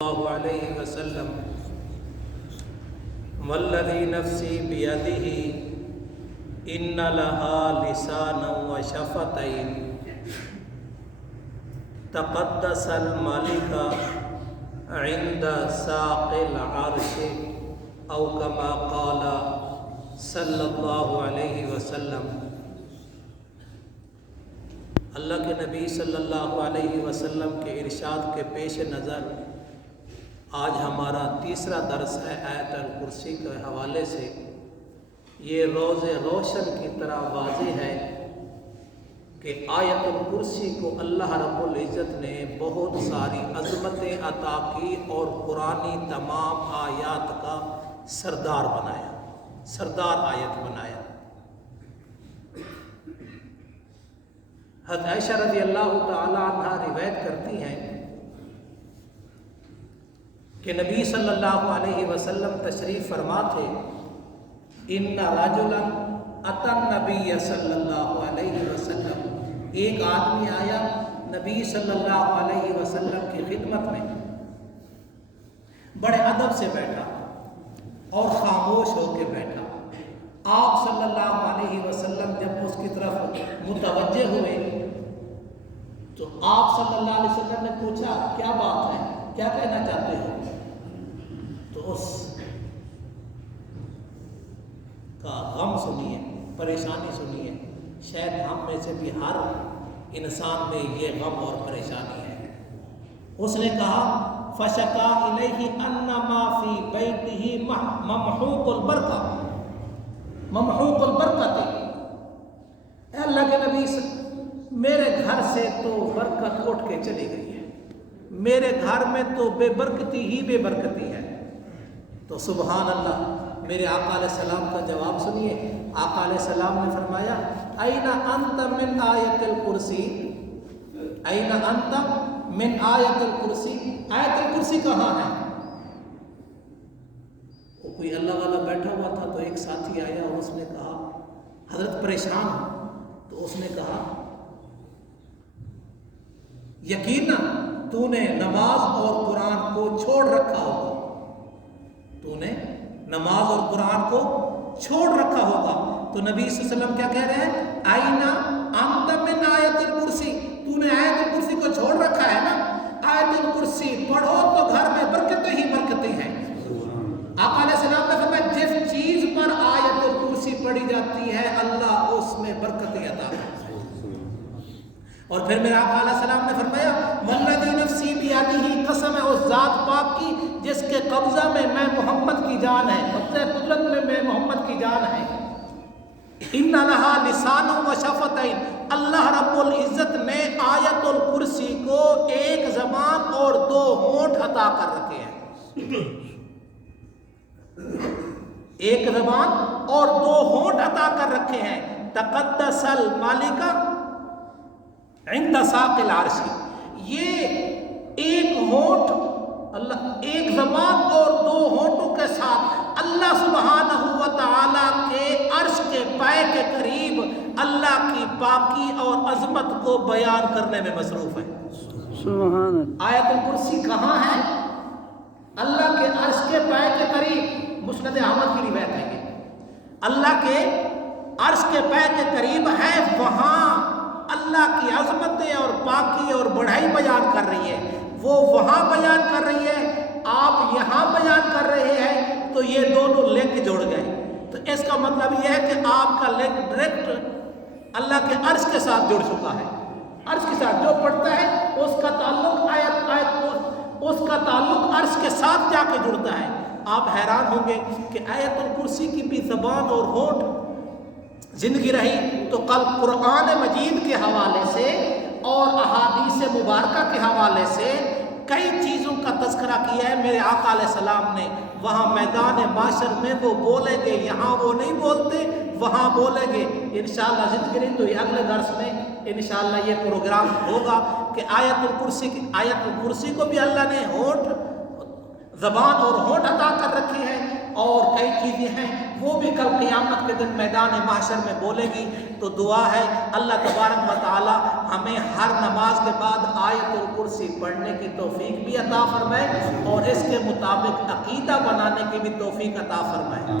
اللہ علیہ وسلم والذی نفسی بیدہ ان لہا لسانا و شفتین تقدس المالک عند ساق العرش او کما قال صلی اللہ علیہ وسلم۔ اللہ کے نبی صلی اللہ علیہ وسلم کے ارشاد کے پیش نظر آج ہمارا تیسرا درس ہے آیت الکرسی کے حوالے سے۔ یہ روز روشن کی طرح واضح ہے کہ آیت الکرسی کو اللہ رب العزت نے بہت ساری عظمتیں عطا کی اور قرآنی تمام آیات کا سردار بنایا، سردار آیت بنایا۔ حضرت عائشہ رضی اللہ تعالی عنہ روایت کرتی ہیں کہ نبی صلی اللہ علیہ وسلم تشریف فرما تھے۔ ان رجلا اتی النبی صلی اللہ علیہ وسلم، ایک آدمی آیا نبی صلی اللہ علیہ وسلم کی خدمت میں، بڑے ادب سے بیٹھا اور خاموش ہو کے بیٹھا۔ آپ صلی اللہ علیہ وسلم جب اس کی طرف متوجہ ہوئے تو آپ صلی اللہ علیہ وسلم نے پوچھا کیا بات ہے، کیا کہنا چاہتے ہو؟ تو اس کا غم سنیے، پریشانی سنیے، شاید ہم میں سے بھی ہر انسان میں یہ غم اور پریشانی ہے۔ اس نے کہا فشکا الیہ ان ما فی بیتہ ممحوق البرکہ، ممحوق البرکۃ، اے اللہ کے نبی میرے گھر سے تو برکت اٹھ کے چلی گئی ہے، میرے گھر میں تو بے برکتی ہی بے برکتی ہے۔ تو سبحان اللہ، میرے آقا علیہ السلام کا جواب سنیے۔ آقا علیہ السلام نے فرمایا این انت من آیت الکرسی، این انت من آیت الکرسی، آیت الکرسی کہاں ہے؟ وہ کوئی اللہ والا بیٹھا ہوا تھا تو ایک ساتھی آیا اور اس نے کہا حضرت پریشان ہو، تو اس نے کہا یقیناً تو نے نماز اور قرآن کو چھوڑ رکھا ہوگا، تو نے نماز اور قرآن کو چھوڑ رکھا ہوگا۔ تو نبی صلی اللہ علیہ وسلم کیا کہہ رہے ہیں؟ آئینہ انت من آیت الکرسی، تو نے آیت الکرسی کو چھوڑ رکھا ہے نا۔ آیت الکرسی پڑھو تو گھر میں برکتیں ہی برکتیں ہیں۔ آقا علیہ السلام نے فرمایا جس چیز پر آیت الکرسی پڑھی جاتی ہے اللہ اس میں برکتیں عطا کرتا ہے۔ اور پھر میرے آقا علیہ السلام نے فرمایا والذی نفسی بیدہ، قسم ہے اس ذات پاک کی جس کے قبضہ میں میں محمد کی جان ہے، قبضہ قدرت میں میں محمد کی جان ہے۔ ان لہا لسان و شفتین، اللہ رب العزت نے آیت الکرسی کو ایک زبان اور دو ہونٹ عطا کر رکھے ہیں، ایک زبان اور دو ہونٹ عطا کر رکھے ہیں۔ تقدس المالک عند ساق العرش، یہ ایک ہونٹ اللہ، ایک زبان اور دو ہونٹوں کے ساتھ اللہ سبحانہ و تعالیٰ کے عرش کے پائے کے قریب اللہ کی پاکی اور عظمت کو بیان کرنے میں مصروف ہے۔ سبحان اللہ۔ آیت الکرسی کہاں ہے؟ اللہ کے عرش کے پائے کے قریب، مسند احمد کی روایت ہے یہ، اللہ کے عرش کے پائے کے قریب ہے، وہاں اللہ کی عظمتیں اور پاکی اور بڑائی بیان کر رہی ہے، وہ وہاں بیان کر رہی ہے، آپ یہاں بیان کر رہے ہیں، تو یہ دونوں لنک جڑ گئے۔ تو اس کا مطلب یہ ہے کہ آپ کا لنک ڈائریکٹ اللہ کے عرش کے ساتھ جڑ چکا ہے۔ عرش کے ساتھ جو پڑھتا ہے اس کا تعلق اس کا تعلق عرش کے ساتھ جا کے جڑتا ہے۔ آپ حیران ہوں گے کہ آیت الکرسی کی بھی زبان اور ہونٹ زندگی رہی تو کل قرآن مجید کے حوالے سے اور احادیث مبارکہ کے حوالے سے کئی چیزوں کا تذکرہ کیا ہے میرے آقا علیہ السلام نے۔ وہاں میدان معاشر میں وہ بولیں گے، یہاں وہ نہیں بولتے، وہاں بولیں گے۔ انشاءاللہ زندگی رہی تو یہ اگلے درس میں انشاءاللہ یہ پروگرام ہوگا کہ آیت الکرسی کو بھی اللہ نے ہونٹ، زبان اور ہونٹ عطا کر رکھی ہے، اور کئی چیزیں ہیں وہ بھی کل قیامت کے دن میدان محشر میں بولے گی. تو دعا ہے اللہ تبارک و تعالی ہمیں ہر نماز کے بعد آیت الکرسی پڑھنے کی توفیق بھی عطا فرمائے اور اس کے مطابق عقیدہ بنانے کی بھی توفیق عطا فرمائے.